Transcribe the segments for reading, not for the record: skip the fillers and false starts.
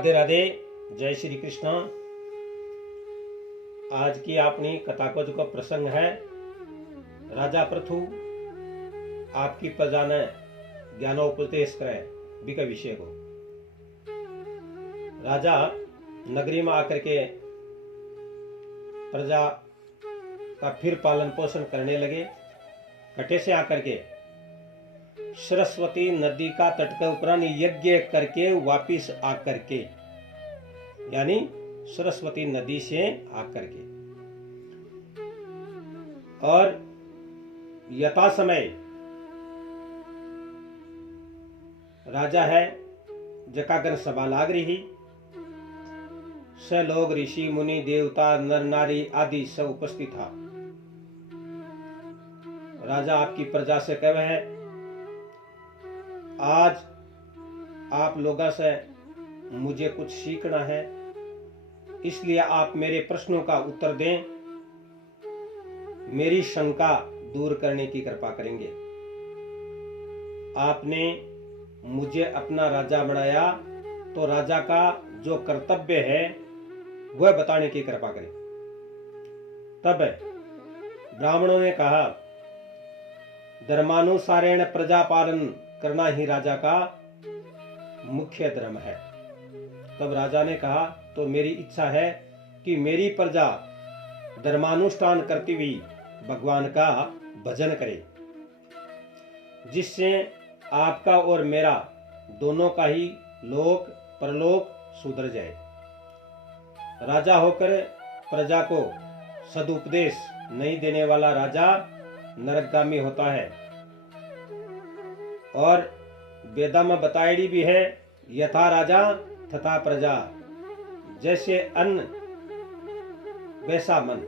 राधे राधे, जय श्री कृष्ण। आज की अपनी कथा को जो प्रसंग है, राजा पृथु आपकी प्रजा ने ज्ञानोपदेश करे बिका विषय को। राजा नगरी में आकर के प्रजा का फिर पालन पोषण करने लगे। कटे से आकर के सरस्वती नदी का तट के ऊपर यज्ञ करके वापिस आकर के, यानी सरस्वती नदी से आकर के, और यथा समय राजा है जकागन सभा लाग रही। स लोग ऋषि मुनि देवता नर नारी आदि सब उपस्थित था। राजा आपकी प्रजा से कहे है, आज आप लोगों से मुझे कुछ सीखना है, इसलिए आप मेरे प्रश्नों का उत्तर दें, मेरी शंका दूर करने की कृपा करेंगे। आपने मुझे अपना राजा बनाया, तो राजा का जो कर्तव्य है वह बताने की कृपा करें। तब ब्राह्मणों ने कहा, धर्मानुसारेण प्रजा पालन करना ही राजा का मुख्य धर्म है। तब राजा ने कहा, तो मेरी इच्छा है कि मेरी प्रजा धर्मानुष्ठान करती हुई भगवान का भजन करे, जिससे आपका और मेरा दोनों का ही लोक परलोक सुधर जाए। राजा होकर प्रजा को सदुपदेश नहीं देने वाला राजा नरकगामी होता है। और वेदा में बताई भी है, यथा राजा तथा प्रजा, जैसे अन्न वैसा मन।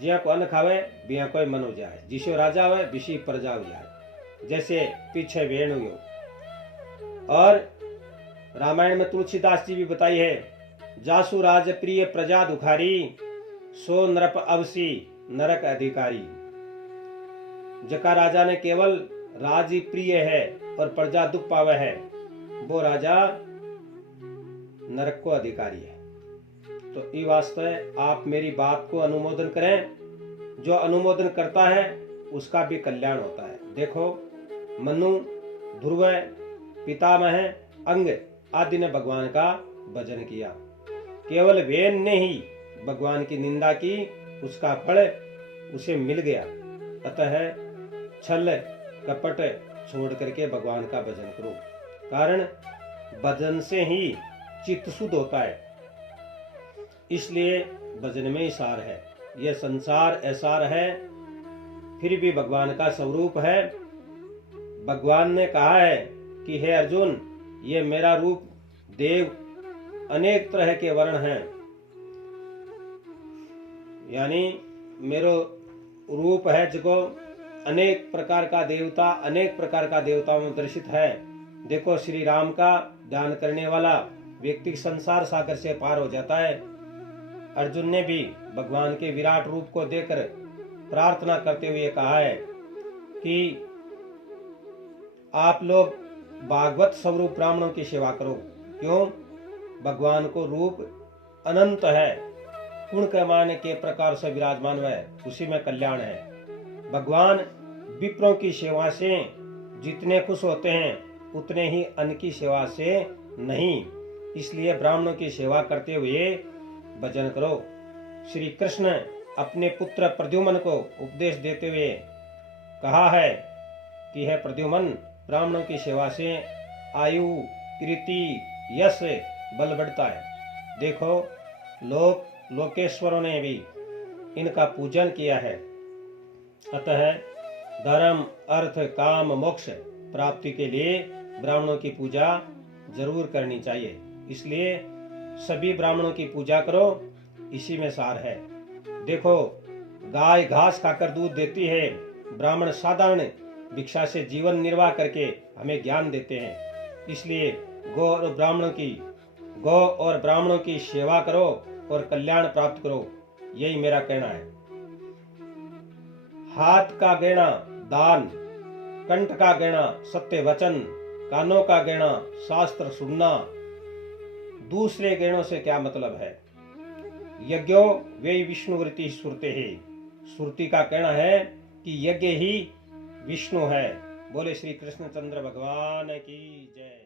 जिया को अन्न खावे बिया कोई मन हो जाए, जिसो राजा हो विशी प्रजा हो जाए, जैसे पीछे वेण हुई। और रामायण में तुलसीदास जी भी बताई है, जासु राज प्रिय प्रजा दुखारी, सो नरप अवसी नरक अधिकारी। जका राजा ने केवल राज ही प्रिय है और प्रजा दुख पावे है, वो राजा नरक को अधिकारी है। तो इस वास्ते आप मेरी बात को अनुमोदन करें। जो अनुमोदन करता है उसका भी कल्याण होता है। देखो, मनु, ध्रुव, पितामह, अंग आदि ने भगवान का भजन किया, केवल वेन ने ही भगवान की निंदा की, उसका फल उसे मिल गया। अतः छल कपट छोड़ करके भगवान का भजन करो, कारण भजन से ही चित्त शुद्ध होता है। इसलिए भजन में ही सार है। यह संसार असार है, फिर भी भगवान का स्वरूप है। भगवान ने कहा है कि हे अर्जुन, ये मेरा रूप देव अनेक तरह के वर्ण हैं, यानी मेरो रूप है जिसको अनेक प्रकार का देवता अनेक प्रकार का देवताओं में दर्शित है। देखो, श्री राम का ध्यान करने वाला व्यक्ति संसार सागर से पार हो जाता है। अर्जुन ने भी भगवान के विराट रूप को देखकर प्रार्थना करते हुए कहा है कि आप लोग भागवत स्वरूप ब्राह्मणों की सेवा करो। क्यों? भगवान को रूप अनंत है, गुण कमाने के प्रकार से विराजमान है, उसी में कल्याण है। भगवान विप्रों की सेवा से जितने खुश होते हैं उतने ही अन्न की सेवा से नहीं। इसलिए ब्राह्मणों की सेवा करते हुए भजन करो। श्री कृष्ण अपने पुत्र प्रद्युम्न को उपदेश देते हुए कहा है कि हे प्रद्युम्न, ब्राह्मणों की सेवा से आयु, कीर्ति, यश, बल बढ़ता है। देखो, लोकेश्वरों ने भी इनका पूजन किया है। अतः धर्म, अर्थ, काम, मोक्ष प्राप्ति के लिए ब्राह्मणों की पूजा जरूर करनी चाहिए। इसलिए सभी ब्राह्मणों की पूजा करो, इसी में सार है। देखो, गाय घास खाकर दूध देती है, ब्राह्मण साधारण भिक्षा से जीवन निर्वाह करके हमें ज्ञान देते हैं। इसलिए गौ और ब्राह्मणों की सेवा करो और कल्याण प्राप्त करो, यही मेरा कहना है। हाथ का गहना दान, कंठ का गहना सत्य वचन, कानों का गहना शास्त्र सुनना, दूसरे गणों से क्या मतलब है। यज्ञो वे विष्णुवृत्ति श्रुते है। श्रुति का कहना है कि यज्ञ ही विष्णु है। बोले श्री कृष्णचंद्र भगवान की जय।